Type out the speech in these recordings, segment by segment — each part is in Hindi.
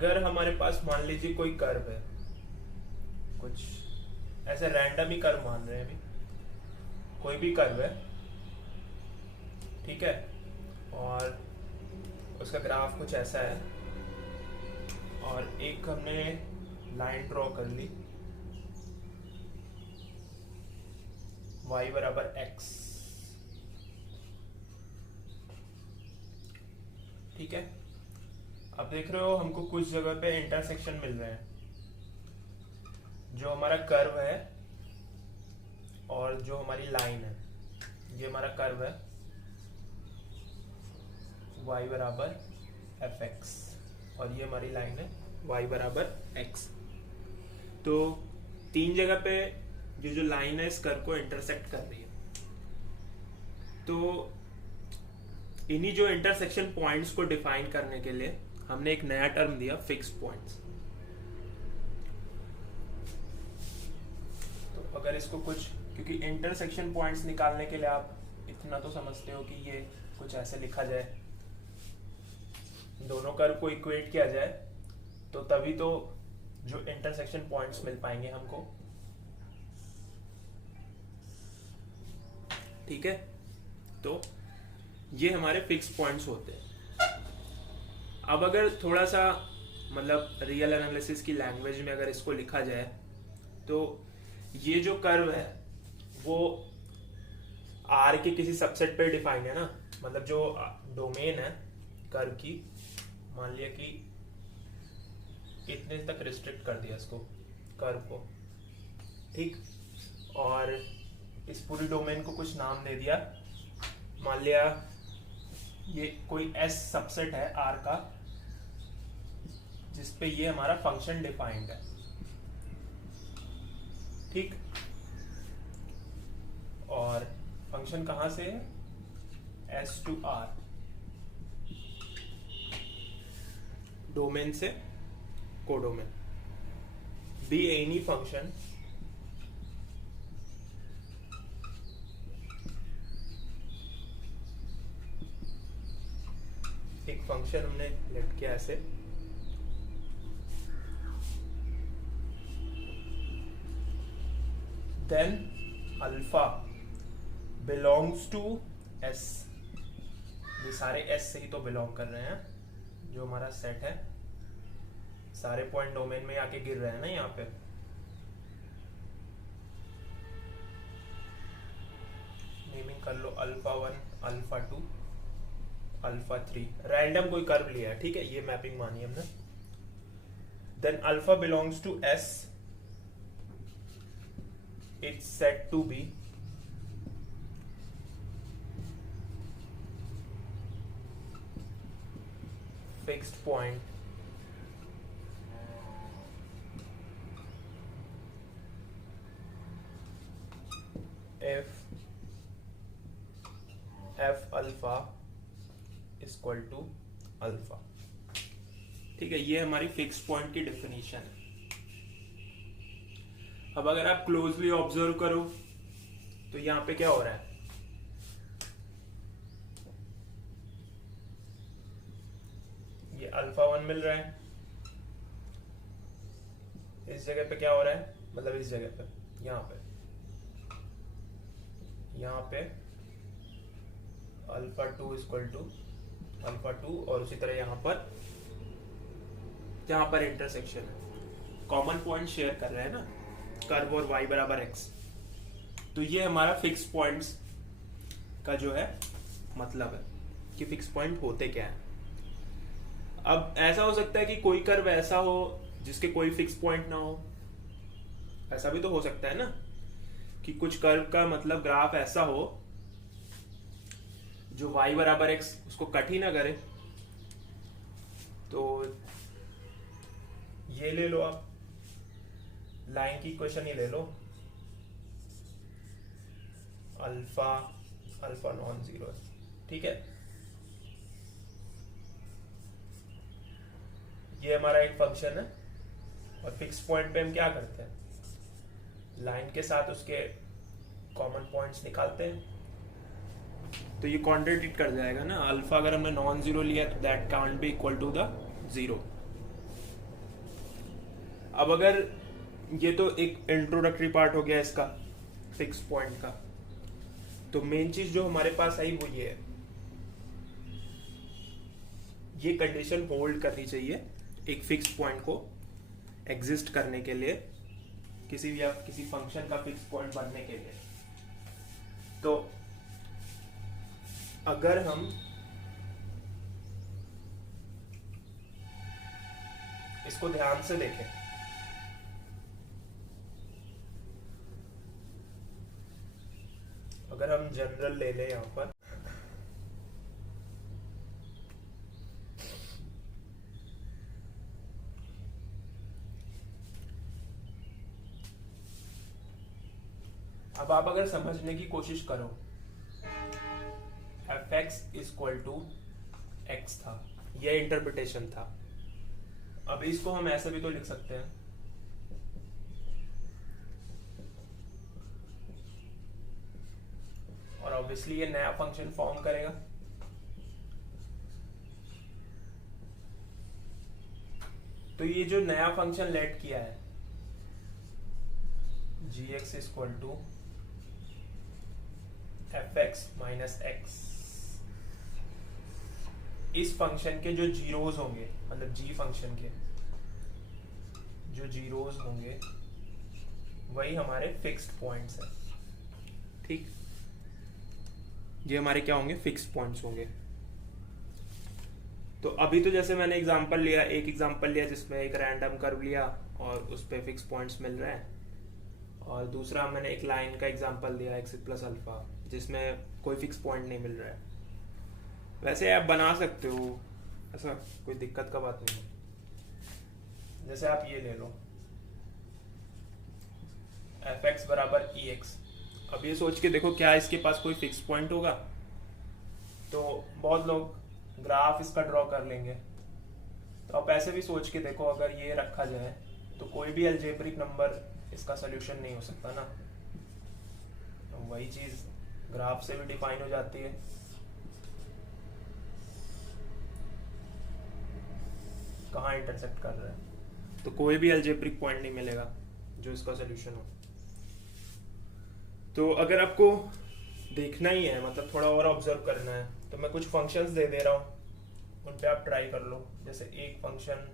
अगर हमारे पास मान लीजिए कोई कर्व है, कुछ ऐसे रैंडम ही कर्व मान रहे हैं, अभी कोई भी कर्व है, ठीक है, और उसका ग्राफ कुछ ऐसा है, और एक हमने लाइन ड्रॉ कर ली y बराबर x, ठीक है। अब देख रहे हो हमको कुछ जगह पे इंटरसेक्शन मिल रहे हैं, जो हमारा कर्व है और जो हमारी लाइन है, ये हमारा कर्व है y बराबर fx, और ये हमारी लाइन है y बराबर x। तो तीन जगह पे ये जो लाइन है इस कर्व को इंटरसेक्ट कर रही है। तो इन्हीं जो इंटरसेक्शन पॉइंट्स को डिफाइन करने के लिए हमने एक नया टर्म दिया, फिक्स्ड पॉइंट्स। तो अगर इसको कुछ, क्योंकि इंटरसेक्शन पॉइंट्स निकालने के लिए आप इतना तो समझते हो कि ये कुछ ऐसे लिखा जाए, दोनों कर्व को इक्वेट किया जाए, तो तभी तो जो इंटरसेक्शन पॉइंट्स मिल पाएंगे हमको, ठीक है। तो ये हमारे फिक्स पॉइंट्स होते हैं। अब अगर थोड़ा सा मतलब रियल एनालिसिस की लैंग्वेज में अगर इसको लिखा जाए, तो ये जो कर्व है वो आर के किसी सबसेट पे डिफाइन है ना, मतलब जो डोमेन है कर्व की, मान लिया कि इतने तक रिस्ट्रिक्ट कर दिया इसको, कर्व को, ठीक, और इस पूरी डोमेन को कुछ नाम दे दिया, मान लिया ये कोई एस सबसेट है आर का, जिसपे ये हमारा फंक्शन डिफाइंड है, ठीक, और फंक्शन कहां से है, एस टू आर, डोमेन से कोडोमेन, बी एनी फंक्शन एक फंक्शन हमने लेट किया ऐसे, then alpha belongs to S, ये सारे एस से ही तो बिलोंग कर रहे हैं, जो हमारा सेट है, सारे पॉइंट डोमेन में आके गिर रहे हैं ना यहाँ पे। नेमिंग कर लो अल्फा 1, अल्फा 2, अल्फा 3, रैंडम कोई कर्व लिया है, ठीक है, ये मैपिंग मानी हमने। Then alpha belongs to S, it's set to be fixed point F alpha equal to alpha, ठीक है, ये हमारी फिक्स पॉइंट की डेफिनेशन है। अब अगर आप क्लोजली ऑब्जर्व करो तो यहां पे क्या हो रहा है, ये अल्फा 1 मिल रहा है, इस जगह पे क्या हो रहा है, मतलब इस जगह पे, यहां पे अल्फा 2 इक्वल टू अल्फा 2, और उसी तरह यहां पर इंटरसेक्शन है, कॉमन पॉइंट शेयर कर रहे हैं ना कर्व और y बराबर x, तो ये हमारा फिक्स पॉइंट्स का जो है मतलब है कि फिक्स पॉइंट होते क्या है। अब ऐसा हो सकता है कि कोई कर्व ऐसा हो जिसके कोई फिक्स पॉइंट ना हो, ऐसा भी तो हो सकता है ना, कि कुछ कर्व का मतलब ग्राफ ऐसा हो जो y बराबर x उसको कट ही ना करे। तो ये ले लो, आप लाइन की इक्वेशन ही ले लो, अल्फा नॉन जीरो है, ठीक है, ये हमारा एक फंक्शन है, और फिक्स पॉइंट पे हम क्या करते हैं, लाइन के साथ उसके कॉमन पॉइंट्स निकालते हैं। तो ये कॉन्ट्रडिक्ट कर जाएगा ना, अल्फा अगर हमने नॉन जीरो लिया तो that can't be equal to the zero, अब अगर ये तो एक इंट्रोडक्टरी पार्ट हो गया इसका फिक्स पॉइंट का, तो मेन चीज जो हमारे पास आई वो ये है, ये कंडीशन होल्ड करनी चाहिए एक फिक्स पॉइंट को एग्जिस्ट करने के लिए, किसी फंक्शन का फिक्स पॉइंट बनने के लिए। तो अगर हम इसको ध्यान से देखें, अगर हम जनरल ले लें यहां पर, अब आप अगर समझने की कोशिश करो, fx इक्वल टू x था, यह इंटरप्रिटेशन था। अब इसको हम ऐसे भी तो लिख सकते हैं, और ऑब्वियसली ये नया फंक्शन फॉर्म करेगा। तो ये जो नया फंक्शन लेट किया है gx equal to fx minus x, इस फंक्शन के जो जीरोज होंगे, मतलब g फंक्शन के जो जीरोज होंगे वही हमारे फिक्स्ड पॉइंट्स हैं। ठीक, ये हमारे क्या होंगे, फिक्स्ड पॉइंट्स होंगे। तो अभी तो जैसे मैंने एक एग्जांपल लिया जिसमें एक रैंडम कर्व लिया और उस पे फिक्स पॉइंट्स मिल रहे हैं, और दूसरा मैंने एक लाइन का एग्जांपल दिया x प्लस अल्फा जिसमें कोई फिक्स पॉइंट नहीं मिल रहा है। वैसे आप बना सकते हो, ऐसा कोई दिक्कत का बात नहीं है। जैसे आप ये ले लो fx बराबर ex, अब ये सोच के देखो क्या इसके पास कोई फिक्स पॉइंट होगा। तो बहुत लोग ग्राफ इसका ड्रॉ कर लेंगे, तो आप ऐसे भी सोच के देखो, अगर ये रखा जाए तो कोई भी अलजेब्रिक नंबर इसका सोल्यूशन नहीं हो सकता ना। तो वही चीज ग्राफ से भी डिफाइन हो जाती है। कहाँ इंटरसेक्ट कर रहा है, तो कोई भी अलजेब्रिक पॉइंट नहीं मिलेगा जो इसका सोल्यूशन हो। तो अगर आपको देखना ही है, मतलब थोड़ा और ऑब्जर्व करना है, तो मैं कुछ फंक्शंस दे रहा हूँ, उन पे आप ट्राई कर लो। जैसे एक फंक्शन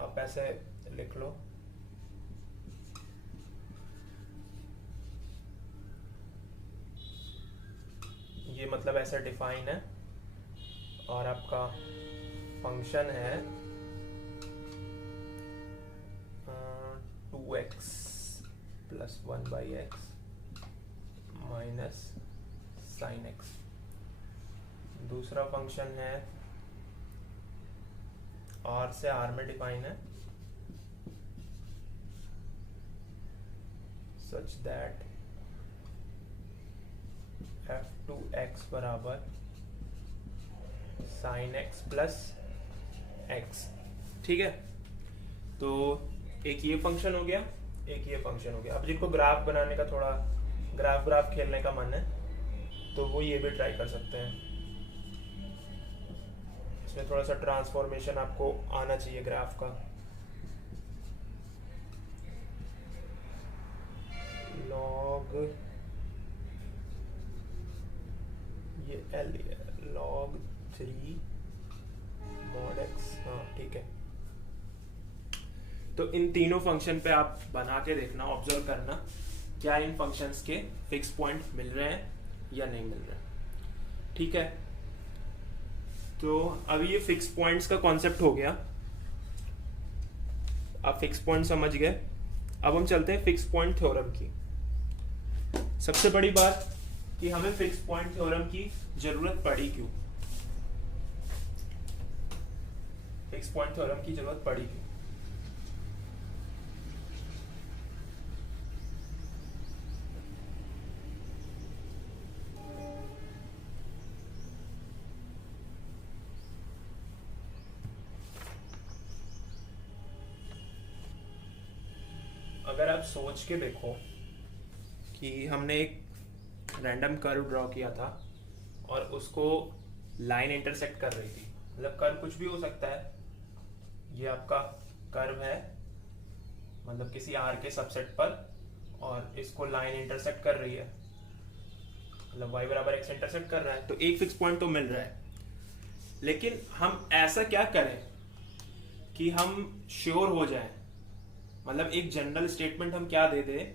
आप ऐसे लिख लो, ये मतलब ऐसा डिफाइन है, और आपका फंक्शन है 2x plus 1/x minus sine x। दूसरा फंक्शन है r से r में डिफाइन है, सच दैट f2x बराबर साइन x प्लस x। ठीक है, तो एक ये फंक्शन हो गया, एक ये फंक्शन हो गया। अब जिनको ग्राफ बनाने का थोड़ा ग्राफ खेलने का मन है तो वो ये भी ट्राई कर सकते हैं। इसमें थोड़ा सा ट्रांसफॉर्मेशन आपको आना चाहिए ग्राफ का। लॉग ये एल लॉग 3 mod x, हाँ ठीक है। तो इन तीनों फंक्शन पे आप बना के देखना, ऑब्जर्व करना क्या इन फंक्शंस के फिक्स पॉइंट मिल रहे हैं या नहीं मिल रहे हैं। ठीक है, तो अब ये फिक्स पॉइंट्स का कॉन्सेप्ट हो गया, आप फिक्स पॉइंट समझ गए। अब हम चलते हैं फिक्स पॉइंट थ्योरम की। सबसे बड़ी बात कि हमें फिक्स पॉइंट थ्योरम की जरूरत पड़ी क्यों, फिक्स पॉइंट थ्योरम की जरूरत पड़ी क्यों। अगर आप सोच के देखो कि हमने एक रैंडम कर्व ड्रॉ किया था और उसको लाइन इंटरसेक्ट कर रही थी, मतलब कर्व कुछ भी हो सकता है। ये आपका कर्व है मतलब किसी आर के सबसेट पर, और इसको लाइन इंटरसेक्ट कर रही है, मतलब y बराबर x इंटरसेक्ट कर रहा है, तो एक फिक्स पॉइंट तो मिल रहा है। लेकिन हम ऐसा क्या करें कि हम श्योर हो जाएं, मतलब एक जनरल स्टेटमेंट हम क्या दे दें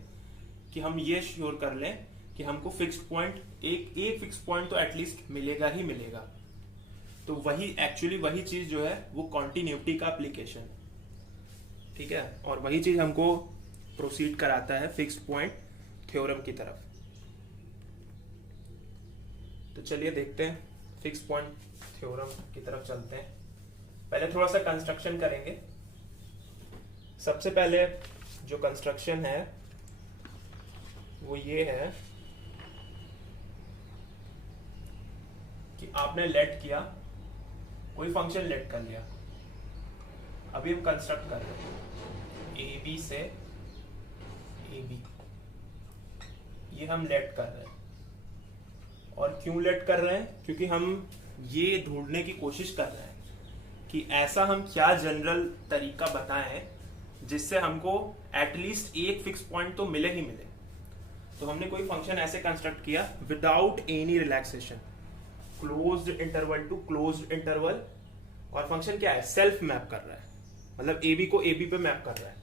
कि हम ये श्योर कर लें कि हमको फिक्स पॉइंट एक फिक्स पॉइंट तो एटलीस्ट मिलेगा ही मिलेगा। तो वही एक्चुअली वही चीज जो है वो कॉन्टिन्यूटी का एप्लीकेशन, ठीक है, और वही चीज हमको प्रोसीड कराता है फिक्स पॉइंट थ्योरम की तरफ। तो चलिए देखते हैं, फिक्स पॉइंट थ्योरम की तरफ चलते हैं। पहले थोड़ा सा कंस्ट्रक्शन करेंगे। सबसे पहले जो कंस्ट्रक्शन है वो ये है कि आपने लेट किया, कोई फंक्शन लेट कर लिया, अभी हम कंस्ट्रक्ट कर रहे हैं ए बी से ए बी, ये हम लेट कर रहे हैं। और क्यों लेट कर रहे हैं? क्योंकि हम ये ढूंढने की कोशिश कर रहे हैं कि ऐसा हम क्या जनरल तरीका बताएं जिससे हमको एटलीस्ट एक फिक्स पॉइंट तो मिले ही मिले। तो हमने कोई फंक्शन ऐसे कंस्ट्रक्ट किया without any relaxation, closed interval to closed interval, और फंक्शन क्या है? सेल्फ मैप कर रहा है, मतलब ए बी को ए बी पे मैप कर रहा है।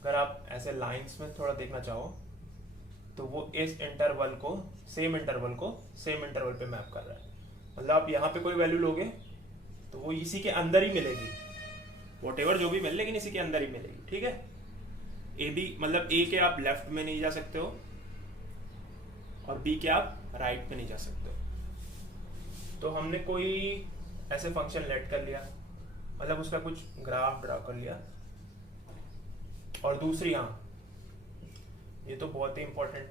अगर आप ऐसे लाइंस में थोड़ा देखना चाहो तो वो इस इंटरवल को सेम इंटरवल पे मैप कर रहा है। मतलब आप यहाँ पे कोई वैल्यू लोगे तो वो इसी के अंदर ही मिलेगी, वॉटेवर जो भी मिले, लेकिन इसी के अंदर ही मिलेगी, ठीक है। ए बी मतलब ए के आप लेफ्ट में नहीं जा सकते हो और बी के आप राइट में नहीं जा सकते हो। तो हमने कोई ऐसे फंक्शन लेट कर लिया, मतलब उसका कुछ ग्राफ ड्रा कर लिया। और दूसरी, हाँ ये तो बहुत ही इंपॉर्टेंट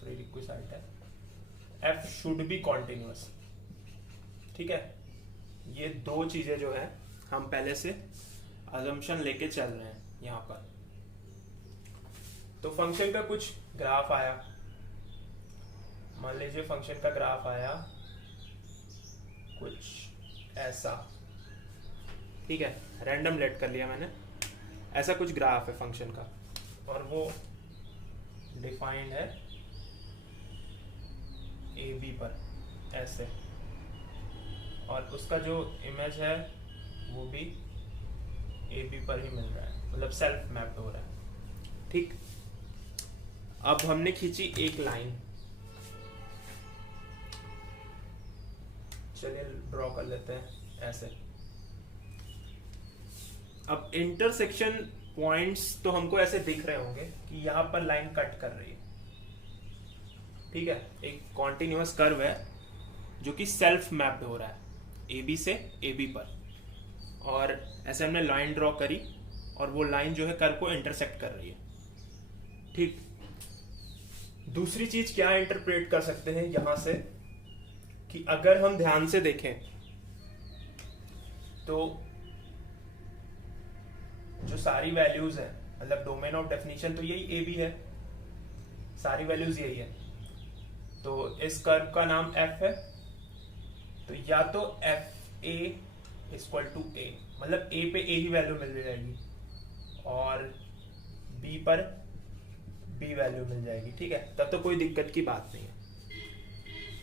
प्रीरिक्विजिट है, एफ शुड बी कॉन्टिन्यूअस, ठीक है। ये दो चीजें जो है हम पहले से अजम्पशन लेके चल रहे हैं यहां पर। तो फंक्शन का कुछ ग्राफ आया, मान लीजिए फंक्शन का ग्राफ आया कुछ ऐसा, ठीक है, रैंडम लेट कर लिया मैंने, ऐसा कुछ ग्राफ है फंक्शन का, और वो डिफाइंड है ए बी पर ऐसे, और उसका जो इमेज है वो भी ए बी पर ही मिल रहा है, मतलब सेल्फ मैप्ड हो रहा है, ठीक। अब हमने खींची एक लाइन, चलिए ड्रॉ कर लेते हैं ऐसे। अब इंटरसेक्शन पॉइंट्स तो हमको ऐसे दिख रहे होंगे कि यहाँ पर लाइन कट कर रही है, ठीक है, एक कॉन्टिन्यूअस कर्व है जो कि सेल्फ मैप्ड हो रहा है ए बी से ए बी पर, और ऐसे हमने लाइन ड्रॉ करी और वो लाइन जो है कर्व को इंटरसेक्ट कर रही है, ठीक। दूसरी चीज क्या इंटरप्रेट कर सकते हैं यहां से कि अगर हम ध्यान से देखें तो जो सारी वैल्यूज है, मतलब डोमेन ऑफ डेफिनेशन तो यही ए बी है, सारी वैल्यूज यही है। तो इस कर्व का नाम एफ है, तो या तो एफ ए इक्वल टू ए, मतलब ए पे ए ही वैल्यू मिल जाएगी और बी पर बी वैल्यू मिल जाएगी, ठीक है, तब तो कोई दिक्कत की बात नहीं है,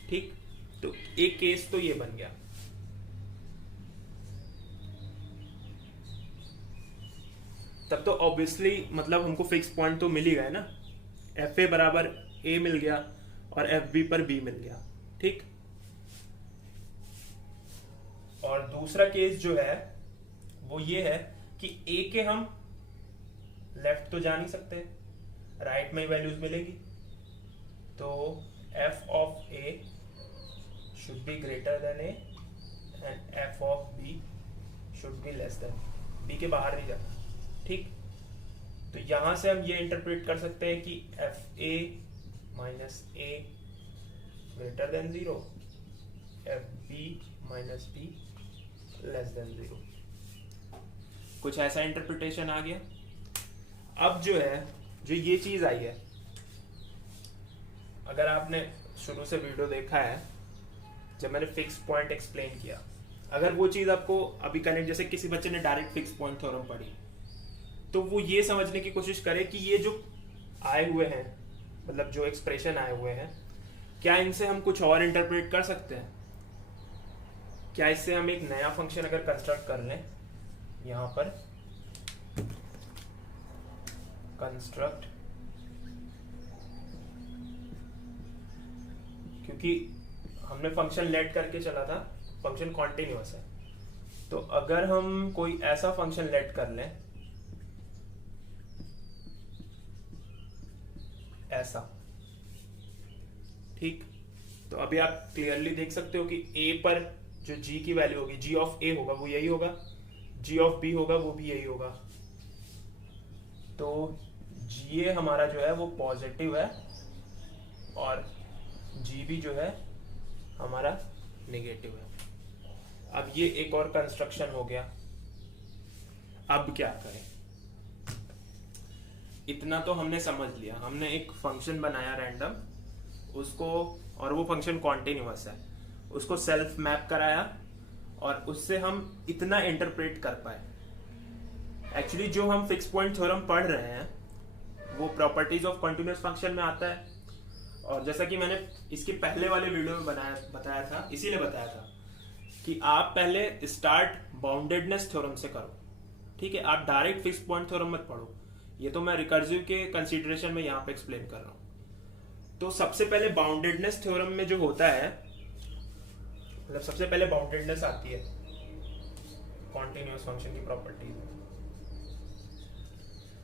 ठीक। तो एक केस तो ये बन गया। तब तो ऑब्वियसली मतलब हमको फिक्स पॉइंट तो मिल ही गए ना, एफ ए बराबर ए मिल गया और एफ बी पर बी मिल गया, ठीक। और दूसरा केस जो है वो ये है कि ए के हम लेफ्ट तो जा नहीं सकते, राइट में ही वैल्यूज मिलेगी, तो F of A should be greater than A and F of B should be less than, B के बाहर नहीं जाना, ठीक। तो यहां से हम ये इंटरप्रेट कर सकते हैं कि F A minus A greater than 0, F B minus B less than 0, कुछ ऐसा इंटरप्रिटेशन आ गया। अब जो है, जो ये चीज आई है, अगर आपने शुरू से वीडियो देखा है जब मैंने फिक्स पॉइंट एक्सप्लेन किया, अगर वो चीज आपको अभी कनेक्ट, जैसे किसी बच्चे ने डायरेक्ट फिक्स पॉइंट थ्योरम पढ़ी तो वो ये समझने की कोशिश करे कि ये जो आए हुए हैं, मतलब जो एक्सप्रेशन आए हुए हैं, क्या इनसे हम कुछ और इंटरप्रेट कर सकते हैं? क्या इससे हम एक नया फंक्शन अगर कंस्ट्रक्ट कर लें, यहां पर कंस्ट्रक्ट, क्योंकि हमने फंक्शन लेट करके चला था, फंक्शन कॉन्टिन्यूअस है, तो अगर हम कोई ऐसा फंक्शन लेट कर लें, ऐसा, ठीक, तो अभी आप क्लियरली देख सकते हो कि a पर जो g की वैल्यू होगी, g ऑफ a होगा वो यही होगा, g ऑफ b होगा वो भी यही होगा, तो ga हमारा जो है वो पॉजिटिव है और gb जो है हमारा नेगेटिव है। अब ये एक और कंस्ट्रक्शन हो गया। अब क्या करें? इतना तो हमने समझ लिया, हमने एक फंक्शन बनाया रैंडम, उसको, और वो फंक्शन कॉन्टिन्यूअस है, उसको सेल्फ मैप कराया और उससे हम इतना इंटरप्रेट कर पाए। एक्चुअली जो हम फिक्स पॉइंट थ्योरम पढ़ रहे हैं वो प्रॉपर्टीज ऑफ कॉन्टिन्यूअस फंक्शन में आता है, और जैसा कि मैंने इसके पहले वाले वीडियो में बताया था, इसीलिए बताया था कि आप पहले स्टार्ट बाउंडेडनेस थ्योरम से करो, ठीक है? आप डायरेक्ट फिक्स पॉइंट थ्योरम मत पढ़ो, ये तो मैं रिकर्सिव के कंसीडरेशन में यहाँ पे एक्सप्लेन कर रहा हूँ। तो सबसे पहले बाउंडेडनेस थ्योरम में जो होता है, मतलब सबसे पहले बाउंडेडनेस आती है कॉन्टिन्यूअस फंक्शन की प्रॉपर्टी,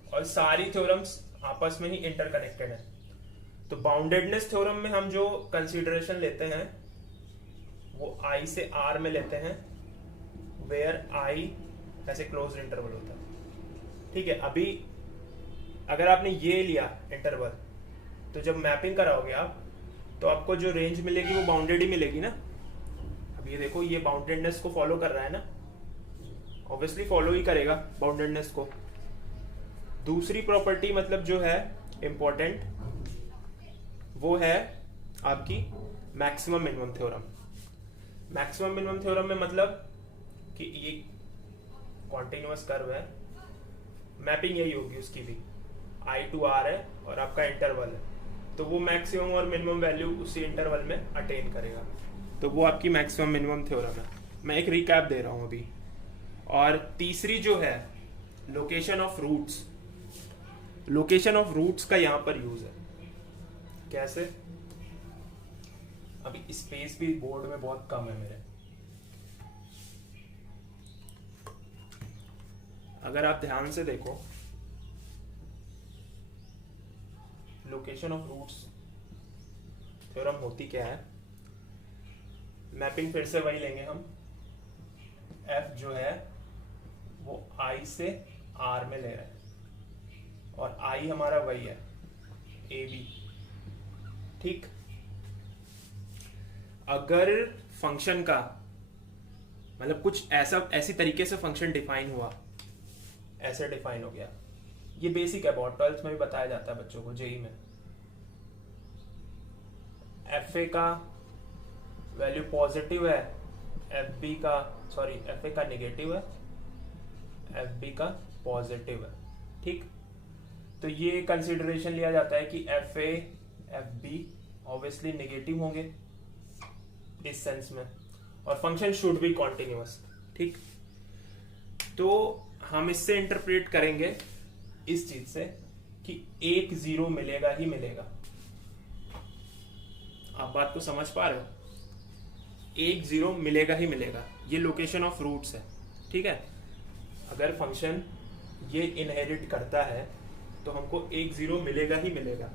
और सारी थ्योरम्स आपस में ही इंटरकनेक्टेड है। तो बाउंडेडनेस थ्योरम में हम जो कंसीडरेशन लेते हैं वो I से R में लेते हैं, वेयर I ऐसे क्लोज इंटरवल होता है, ठीक है? अभी अगर आपने ये लिया इंटरवल, तो जब मैपिंग कराओगे आप, तो आपको जो रेंज मिलेगी वो बाउंडेड ही मिलेगी ना। अब ये देखो, ये बाउंडेडनेस को फॉलो कर रहा है ना, ऑब्वियसली फॉलो ही करेगा बाउंडेडनेस को। दूसरी प्रॉपर्टी मतलब जो है इंपॉर्टेंट, वो है आपकी maximum minimum theorem. Maximum minimum theorem में मतलब कि ये कॉन्टिन्यूअस कर्व है, मैपिंग यही होगी उसकी भी, I to R है और आपका इंटरवल है, तो वो मैक्सिमम और मिनिमम वैल्यू उसी इंटरवल में अटेन करेगा, तो वो आपकी मैक्सिमम मिनिमम थ्योरम है। मैं एक रिकैप दे रहा हूं अभी। और तीसरी जो है location of roots, location of roots का यहां पर यूज है। कैसे? अभी स्पेस भी बोर्ड में बहुत कम है मेरे, अगर आप ध्यान से देखो, लोकेशन ऑफ रूट्स थ्योरम होती क्या है? मैपिंग फिर से वही लेंगे हम, f जो है वो I से R में ले रहे हैं, और I हमारा वही है AB, ठीक? अगर फंक्शन का मतलब कुछ ऐसी तरीके से फंक्शन डिफाइन हुआ, ऐसे डिफाइन हो गया, ये बेसिक है, बहुत 12th में भी बताया जाता है बच्चों को, जेई में। एफ ए का वैल्यू पॉजिटिव है, एफ ए का नेगेटिव है, एफ बी का पॉजिटिव है, ठीक? तो ये कंसीडरेशन लिया जाता है कि F A F B obviously negative होंगे इस सेंस में, और फंक्शन शुड बी कॉन्टिन्यूअस, ठीक? तो हम इससे इंटरप्रेट करेंगे इस चीज से कि एक जीरो मिलेगा ही मिलेगा। आप बात को समझ पा रहे हो? एक जीरो मिलेगा ही मिलेगा, ये लोकेशन ऑफ रूट्स है, ठीक है? अगर फंक्शन ये इनहेरिट करता है तो हमको एक जीरो मिलेगा ही मिलेगा।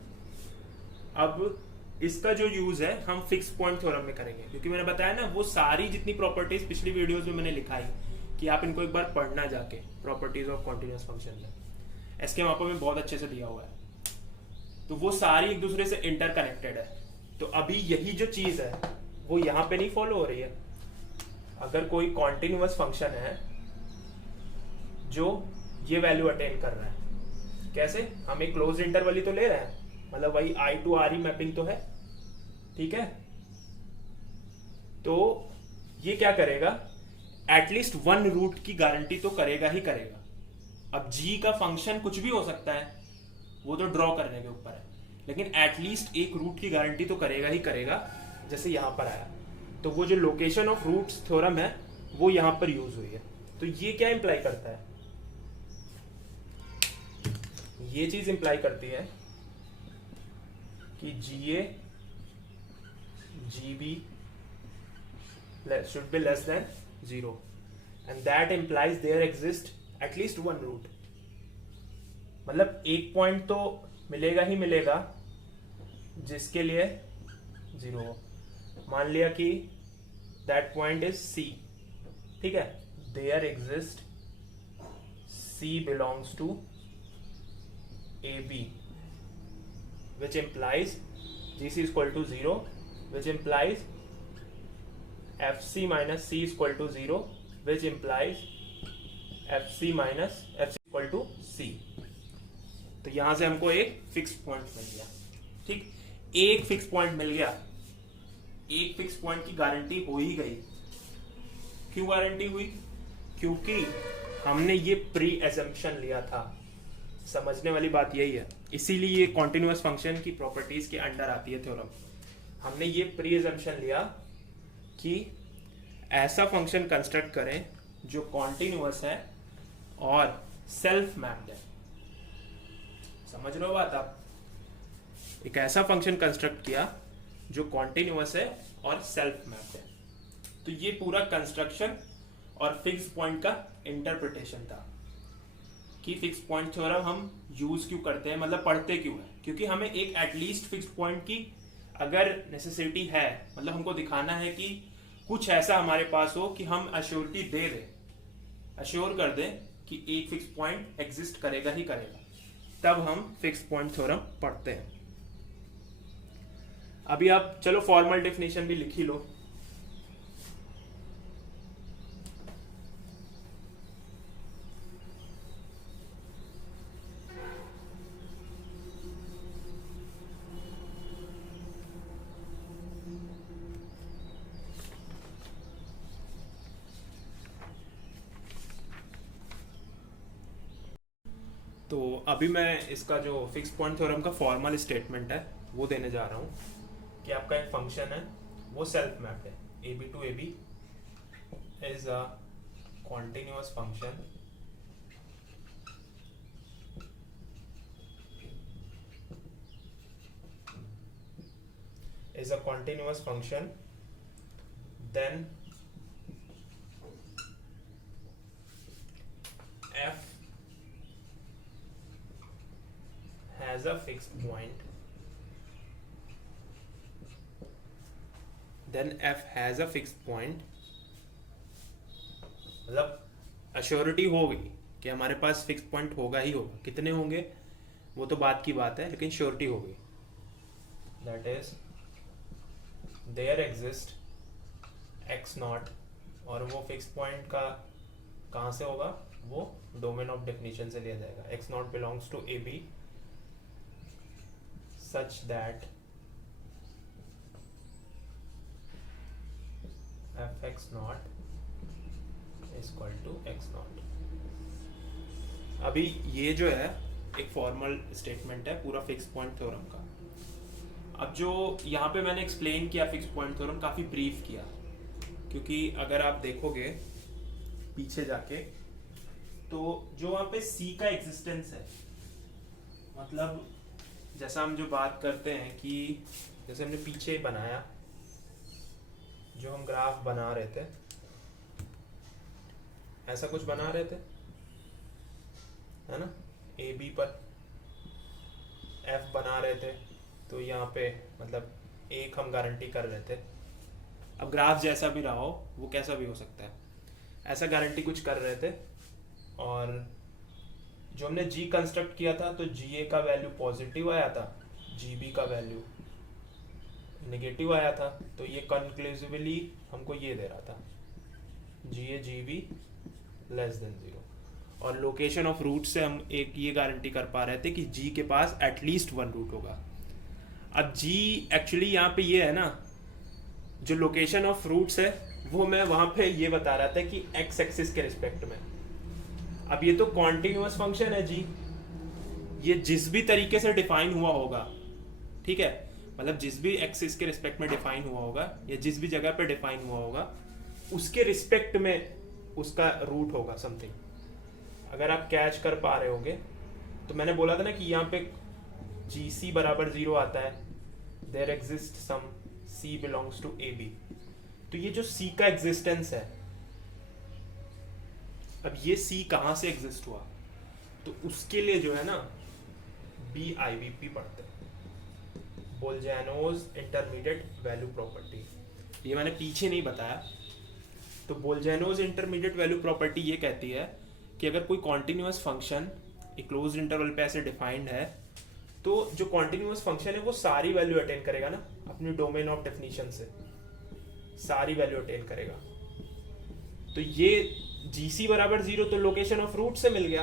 अब इसका जो यूज है हम फिक्स पॉइंट थ्योरम में करेंगे, क्योंकि मैंने बताया ना वो सारी जितनी प्रॉपर्टीज पिछली वीडियोस में मैंने लिखाई कि आप इनको एक बार पढ़ना जाके, प्रॉपर्टीज ऑफ कॉन्टिन्यूअस फंक्शन में एसके मापा में बहुत अच्छे से दिया हुआ है, तो वो सारी एक दूसरे से इंटरकनेक्टेड है। तो अभी यही जो चीज है वो यहाँ पे नहीं फॉलो हो रही है। अगर कोई कॉन्टिन्यूअस फंक्शन है जो ये वैल्यू अटेन कर रहा है, कैसे? हम एक क्लोज इंटरवल ही तो ले रहे हैं, मतलब वही I to R मैपिंग तो है, ठीक है? तो ये क्या करेगा? एटलीस्ट वन रूट की गारंटी तो करेगा ही करेगा, अब g का फंक्शन कुछ भी हो सकता है, वो तो ड्रॉ करने के ऊपर है, लेकिन एटलीस्ट एक रूट की गारंटी तो करेगा ही करेगा। जैसे यहाँ पर आया, तो वो जो लोकेशन ऑफ रूट्स थ्योरम है वो यहाँ पर यूज हुई है। तो ये क्या इंप्लाई करता है, ये चीज इंप्लाई करती है कि GA GB should be less than 0 and that implies there exists at least one root। मतलब एक पॉइंट तो मिलेगा ही मिलेगा जिसके लिए 0 हो। मान लिया कि that point is C, ठीक है, there exist C belongs to AB which implies GC is equal to 0, which implies FC minus C is equal to 0, which implies FC minus FC equal to C। तो यहां से हमको एक फिक्स पॉइंट मिल गया। ठीक, एक फिक्स पॉइंट मिल गया, एक फिक्स पॉइंट की गारंटी हो ही गई। क्यों गारंटी हुई? क्योंकि हमने ये प्री एजम्पशन लिया था। समझने वाली बात यही है, इसीलिए ये कॉन्टिन्यूअस फंक्शन की प्रॉपर्टीज के अंडर आती है थ्योरम। हमने ये प्री एजम्पशन लिया कि ऐसा फंक्शन कंस्ट्रक्ट करें जो कॉन्टिन्यूअस है और सेल्फ मैप्ड है। समझ रहे हो बात आप? एक ऐसा फंक्शन कंस्ट्रक्ट किया जो कॉन्टिन्यूअस है और सेल्फ मैप्ड है। तो ये पूरा कंस्ट्रक्शन और फिक्स पॉइंट का इंटरप्रिटेशन था कि फिक्स पॉइंट थ्योरम हम यूज क्यों करते हैं, मतलब पढ़ते क्यों है। क्योंकि हमें एक एटलीस्ट फिक्स पॉइंट की अगर नेसेसिटी है, मतलब हमको दिखाना है कि कुछ ऐसा हमारे पास हो कि हम अश्योरिटी दे दें, अश्योर कर दें कि एक फिक्स पॉइंट एग्जिस्ट करेगा ही करेगा, तब हम फिक्स पॉइंट थ्योरम पढ़ते हैं। अभी आप चलो फॉर्मल डेफिनेशन भी लिख ही लो। तो अभी मैं इसका जो फिक्स पॉइंट थ्योरम का फॉर्मल स्टेटमेंट है वो देने जा रहा हूँ कि आपका एक फंक्शन है वो सेल्फ मैप्ड है। AB to AB is a continuous function then F has a fixed point, मतलब अश्योरिटी हो गई कि हमारे पास फिक्स पॉइंट होगा ही होगा। कितने होंगे वो तो बात की बात है, लेकिन श्योरिटी हो गई। That is there exist x naught, और वो फिक्स पॉइंट का कहाँ से होगा, वो डोमेन ऑफ डेफिनेशन से लिया जाएगा। x naught belongs to AB such that fx naught is equal to x naught। अभी ये जो है एक फॉर्मल स्टेटमेंट है पूरा फिक्स पॉइंट थ्योरम का। अब जो यहाँ पे मैंने एक्सप्लेन किया फिक्स पॉइंट थ्योरम, काफी ब्रीफ किया, क्योंकि अगर आप देखोगे पीछे जाके तो जो वहाँ पे C का एग्जिस्टेंस है, मतलब जैसा हम जो बात करते हैं कि जैसे हमने पीछे बनाया, जो हम ग्राफ बना रहे थे, ऐसा कुछ बना रहे थे, है ना, AB पर F बना रहे थे, तो यहाँ पे मतलब एक हम गारंटी कर रहे थे। अब ग्राफ जैसा भी रहा हो, वो कैसा भी हो सकता है, ऐसा गारंटी कुछ कर रहे थे। और जो हमने G कंस्ट्रक्ट किया था, तो GA का वैल्यू पॉजिटिव आया था, GB का वैल्यू नेगेटिव आया था, तो ये कंक्लूसिवली हमको ये दे रहा था GA GB लेस देन 0। और लोकेशन ऑफ रूट से हम एक ये गारंटी कर पा रहे थे कि G के पास एटलीस्ट वन रूट होगा। अब G एक्चुअली यहाँ पे ये है ना, जो लोकेशन ऑफ रूट्स है वो मैं वहाँ पे ये बता रहा था कि x एक्सिस के रिस्पेक्ट में, अब ये तो कॉन्टिन्यूअस फंक्शन है जी, ये जिस भी तरीके से डिफाइन हुआ होगा, ठीक है, मतलब जिस भी एक्सिस के रिस्पेक्ट में डिफाइन हुआ होगा या जिस भी जगह पे डिफाइन हुआ होगा उसके रिस्पेक्ट में उसका रूट होगा समथिंग। अगर आप कैच कर पा रहे होगे तो मैंने बोला था ना कि यहाँ पे जी सी बराबर 0 आता है, there exist some C belongs to A B. तो ये जो सी का एग्जिस्टेंस है, अब ये सी कहाँ से एग्जिस्ट हुआ, तो उसके लिए जो है ना BIVP पढ़ते हैं, बोल्जानोज इंटरमीडिएट वैल्यू प्रॉपर्टी। ये मैंने पीछे नहीं बताया। तो बोल्जानोज इंटरमीडिएट वैल्यू प्रॉपर्टी ये कहती है कि अगर कोई कॉन्टिन्यूअस फंक्शन एक क्लोज्ड इंटरवल पे ऐसे डिफाइंड है तो जो कॉन्टिन्यूअस फंक्शन है वो सारी वैल्यू अटेन करेगा ना, अपनी डोमेन ऑफ डेफिनेशन से सारी वैल्यू अटेन करेगा। तो ये GC बराबर 0 तो लोकेशन ऑफ रूट से मिल गया,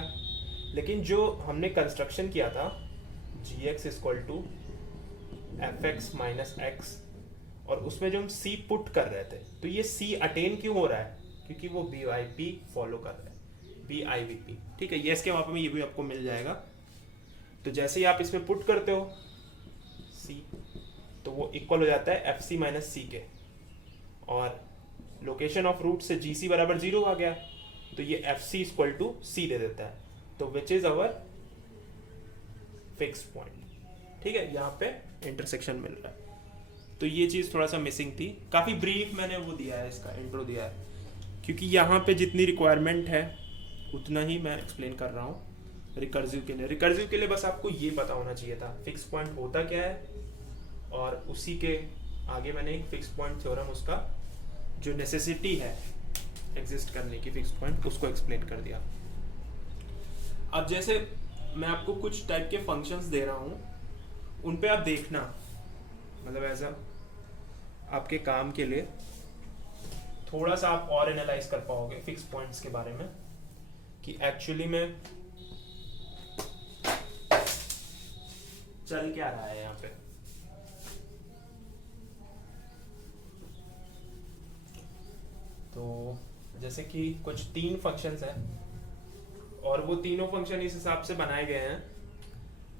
लेकिन जो हमने कंस्ट्रक्शन किया था gx equal to fx minus x, और उसमें जो हम c पुट कर रहे थे, तो ये c अटेन क्यों हो रहा है, क्योंकि वो BIP फॉलो कर रहा है, BIVP, ठीक है। ये इसके वहाँ पे ये भी आपको मिल जाएगा। तो जैसे ही आप इसमें पुट करते हो c, तो वो इक्वल हो जाता है FC माइनस सी के, और लोकेशन ऑफ रूट से GC बराबर 0 आ गया, तो ये FC इक्वल टू सी दे देता है, तो which is our fix point, ठीक है। यहाँ पे इंटरसेक्शन मिल रहा है। तो ये चीज़ थोड़ा सा मिसिंग थी, काफ़ी ब्रीफ मैंने वो दिया है, इसका इंट्रो दिया है, क्योंकि यहाँ पे जितनी रिक्वायरमेंट है उतना ही मैं एक्सप्लेन कर रहा हूँ। रिकर्सिव के लिए बस आपको ये पता होना चाहिए था फिक्स पॉइंट होता क्या है, और उसी के आगे मैंने एक फिक्स पॉइंट थ्योरम, उसका जो नेसेसिटी है एग्जिस्ट करने की फिक्स पॉइंट, उसको एक्सप्लेन कर दिया। अब जैसे मैं आपको कुछ टाइप के फंक्शंस दे रहा हूँ, उन पे आप देखना, मतलब ऐसा आपके काम के लिए थोड़ा सा आप और एनालाइज कर पाओगे फिक्स पॉइंट्स के बारे में, कि एक्चुअली में चल क्या रहा है यहाँ पे। तो जैसे कि कुछ 3 फंक्शंस हैं, और वो तीनों फंक्शन इस हिसाब से बनाए गए हैं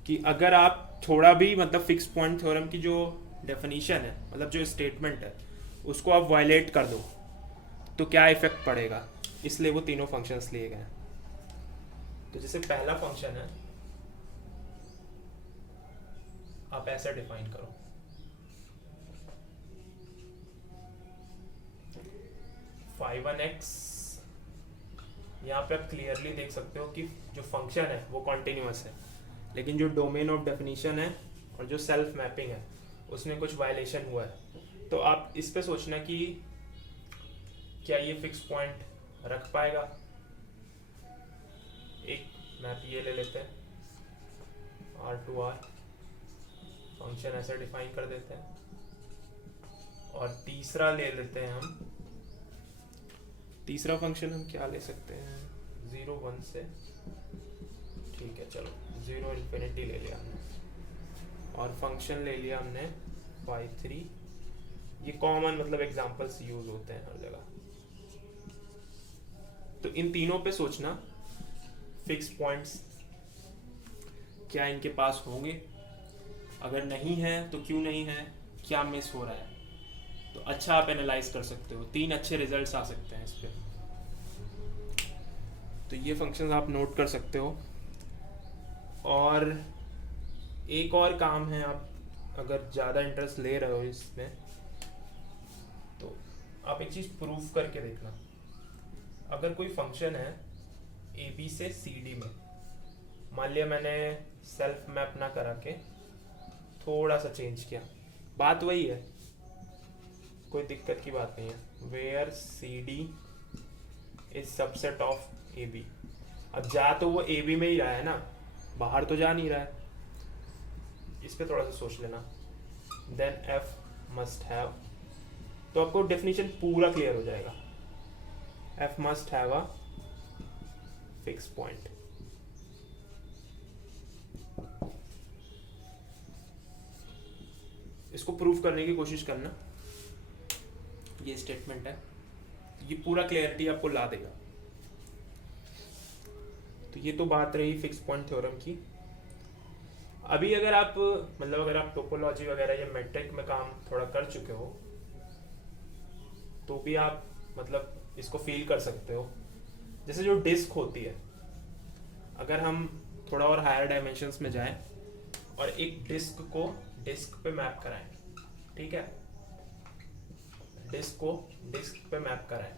कि अगर आप थोड़ा भी मतलब फिक्स पॉइंट थ्योरम की जो डेफिनेशन है, मतलब जो स्टेटमेंट है, उसको आप वायलेट कर दो तो क्या इफेक्ट पड़ेगा, इसलिए वो तीनों फंक्शंस लिए गए हैं। तो जैसे पहला फंक्शन है, आप ऐसा डिफाइन करो, phi1x, यहाँ पे आप क्लियरली देख सकते हो कि जो फंक्शन है वो कॉन्टिन्यूअस है, लेकिन जो डोमेन ऑफ डेफिनेशन है और जो सेल्फ मैपिंग है उसमें कुछ वायलेशन हुआ है। तो आप इस पे सोचना कि क्या ये फिक्स पॉइंट रख पाएगा। एक मैप ये ले लेते हैं, R2R फंक्शन ऐसे डिफाइन कर देते हैं, और तीसरा ले लेते हैं हम, तीसरा फंक्शन हम क्या ले सकते हैं, 0 1 से, ठीक है चलो 0 इन्फिनिटी ले लिया हमने, और फंक्शन ले लिया हमने phi3। ये कॉमन मतलब एग्जांपल्स यूज होते हैं हर जगह। तो इन तीनों पे सोचना फिक्स पॉइंट्स क्या इनके पास होंगे, अगर नहीं है तो क्यों नहीं है, क्या मिस हो रहा है, तो अच्छा आप एनालाइज कर सकते हो, 3 अच्छे रिजल्ट्स आ सकते हैं इस पे। तो ये फंक्शंस आप नोट कर सकते हो। और एक और काम है, आप अगर ज़्यादा इंटरेस्ट ले रहे हो इसमें तो आप एक चीज़ प्रूफ करके देखना। अगर कोई फंक्शन है AB से CD में, मान लिया मैंने सेल्फ मैप ना करा के थोड़ा सा चेंज किया, बात वही है, कोई दिक्कत की बात नहीं है। Where CD is subset of AB, अब जा तो वो AB में ही रहा है ना, बाहर तो जा नहीं रहा है, इस पे थोड़ा सा सोच लेना। देन F मस्ट हैव, तो आपको डेफिनेशन पूरा क्लियर हो जाएगा। F must have a fix point. इसको प्रूव करने की कोशिश करना, ये स्टेटमेंट है, ये पूरा क्लियरिटी आपको ला देगा। तो ये तो बात रही फिक्स पॉइंट थ्योरम की। अभी अगर आप मतलब अगर आप टोपोलॉजी वगैरह या मेट्रिक में काम थोड़ा कर चुके हो तो भी आप मतलब इसको फील कर सकते हो। जैसे जो डिस्क होती है, अगर हम थोड़ा और हायर डायमेंशंस में जाएं और एक डिस्क को डिस्क पे मैप कराएं, ठीक है, डिस्क को डिस्क पे मैप कराएं,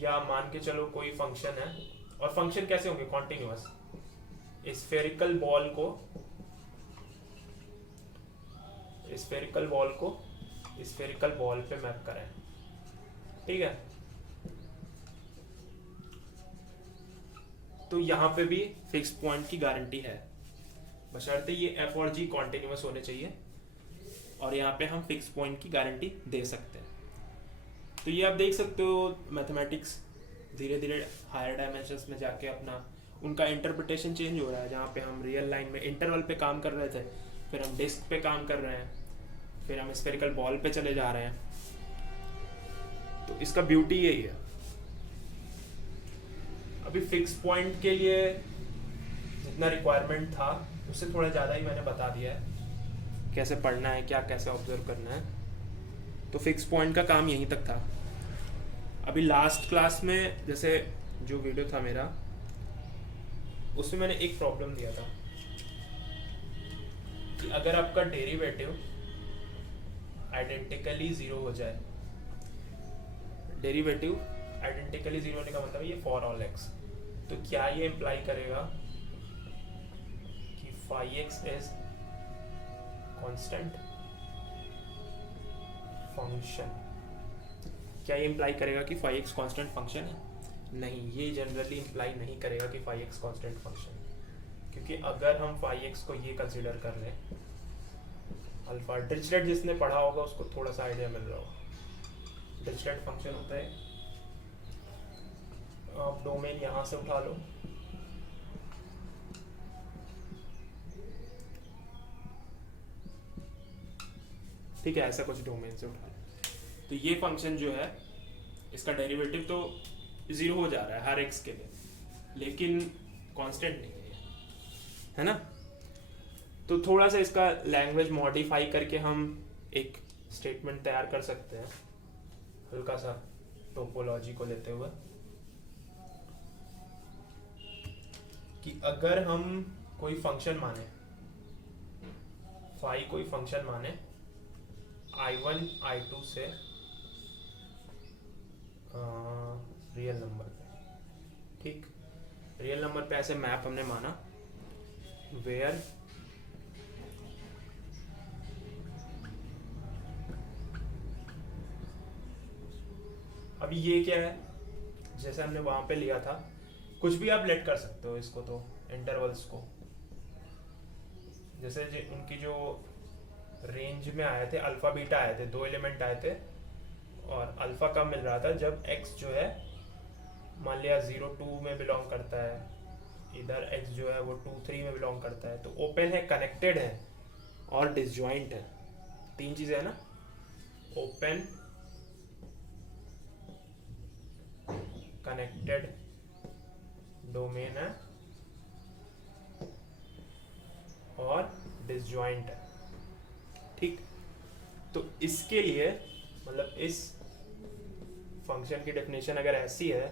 या मान के चलो कोई फंक्शन है, और फंक्शन कैसे होंगे, कॉन्टिन्यूअस। स्फेरिकल बॉल को स्फेरिकल बॉल पे मैप कराएं, ठीक है। तो यहाँ पे भी फिक्स पॉइंट की गारंटी है, बशर्ते ये एफ और जी कॉन्टिन्यूअस होने चाहिए, और यहाँ पे हम फिक्स पॉइंट की गारंटी दे सकते हैं। तो ये आप देख सकते हो मैथमेटिक्स धीरे धीरे हायर डायमेंशंस में जाके अपना उनका इंटरप्रिटेशन चेंज हो रहा है। जहाँ पे हम रियल लाइन में इंटरवल पे काम कर रहे थे, फिर हम डिस्क पे काम कर रहे हैं, फिर हम स्फेरिकल बॉल पे चले जा रहे हैं। तो इसका ब्यूटी यही है। अभी फिक्स पॉइंट के लिए जितना रिक्वायरमेंट था उससे थोड़ा ज़्यादा ही मैंने बता दिया है, कैसे पढ़ना है, क्या कैसे ऑब्जर्व करना है। तो फिक्स पॉइंट का काम यहीं तक था। अभी लास्ट क्लास में जैसे जो वीडियो था मेरा, उसमें मैंने एक प्रॉब्लम दिया था कि अगर आपका डेरिवेटिव आइडेंटिकली जीरो हो जाए, डेरिवेटिव आइडेंटिकली जीरो होने का मतलब ये फॉर ऑल एक्स, तो क्या ये इम्प्लाई करेगा कि phi x is constant function? क्या ये इम्प्लाई करेगा कि फाई एक्स कांस्टेंट फंक्शन है? नहीं, ये जनरली इम्प्लाई नहीं करेगा कि फाई एक्स कांस्टेंट फंक्शन, क्योंकि अगर हम फाई एक्स को ये कंसिडर कर रहे हैं, अल्फा, डिरिचलेट जिसने पढ़ा होगा उसको थोड़ा सा आइडिया मिल रहा होगा। डिरिचलेट फंक्शन होता है, आप डोमेन यहाँ से उठा लो, ठीक है, ऐसा कुछ डोमेन से उठा लो। तो ये फंक्शन जो है इसका डेरिवेटिव तो जीरो हो जा रहा है हर एक्स के लिए, लेकिन कांस्टेंट नहीं है ना। तो थोड़ा सा इसका लैंग्वेज मॉडिफाई करके हम एक स्टेटमेंट तैयार कर सकते हैं, हल्का सा टोपोलॉजी को लेते हुए, कि अगर हम कोई फंक्शन माने, फाई कोई फंक्शन माने I1 I2 से रियल नंबर पे, ठीक, रियल नंबर पे ऐसे मैप हमने माना वेयर अभी ये क्या है, जैसे हमने वहां पे लिया था, कुछ भी आप लेट कर सकते हो इसको, तो इंटरवल्स को, जैसे उनकी जो रेंज में आए थे, अल्फा बीटा आए थे, 2 एलिमेंट आए थे, और अल्फा कब मिल रहा था, जब x जो है मान लिया 0-2 में बिलोंग करता है, इधर x जो है वो 2-3 में बिलोंग करता है, तो ओपन है, कनेक्टेड है और डिसजॉइंट है, 3 चीजें है ना, ओपन, कनेक्टेड, डोमेन है और डिसजॉइंट है, ठीक। तो इसके लिए मतलब इस फंक्शन की डेफिनेशन अगर ऐसी है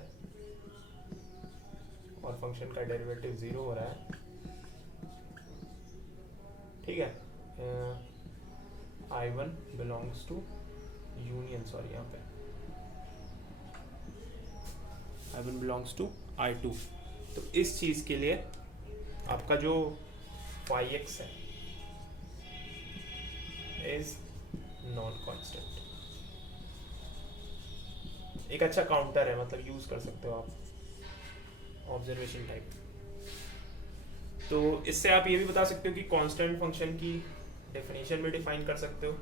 और फंक्शन का डेरिवेटिव जीरो हो रहा है, ठीक है, I1 belongs to union, sorry यहाँ पे I1 बिलोंग्स टू I2, तो इस चीज के लिए आपका जो फाई एक्स है इज नॉन कांस्टेंट। एक अच्छा काउंटर है, मतलब यूज कर सकते हो आप ऑब्जर्वेशन टाइप। तो इससे आप ये भी बता सकते हो कि कांस्टेंट फंक्शन की डेफिनेशन भी डिफाइन कर सकते हो।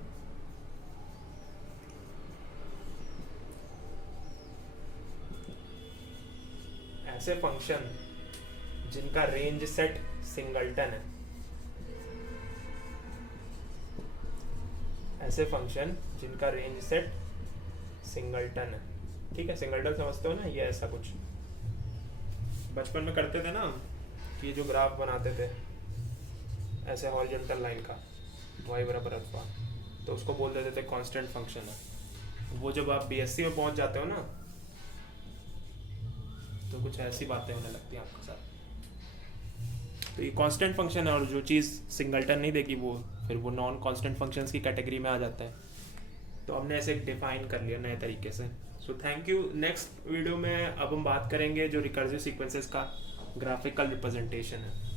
ऐसे फंक्शन जिनका रेंज सेट सिंगलटन है, ऐसे फंक्शन जिनका रेंज सेट सिंगलटन है, ठीक है, सिंगलटन समझते हो ना, ये ऐसा कुछ बचपन में करते थे ना कि जो ग्राफ बनाते थे ऐसे हॉरिजॉन्टल लाइन का y बराबर अल्फा, तो उसको बोल देते थे कांस्टेंट फंक्शन है। वो जब आप बीएससी में पहुंच जाते हो ना तो कुछ ऐसी बातें होने लगती हैं आपके साथ। तो ये कांस्टेंट फंक्शन है, और जो चीज़ सिंगलटन नहीं देगी वो फिर वो नॉन कांस्टेंट फंक्शंस की कैटेगरी में आ जाता है। तो हमने ऐसे डिफाइन कर लिया नए तरीके से। So thank you. Next video में अब हम बात करेंगे जो रिकर्सिव सीक्वेंसेस का ग्राफिकल रिप्रेजेंटेशन है।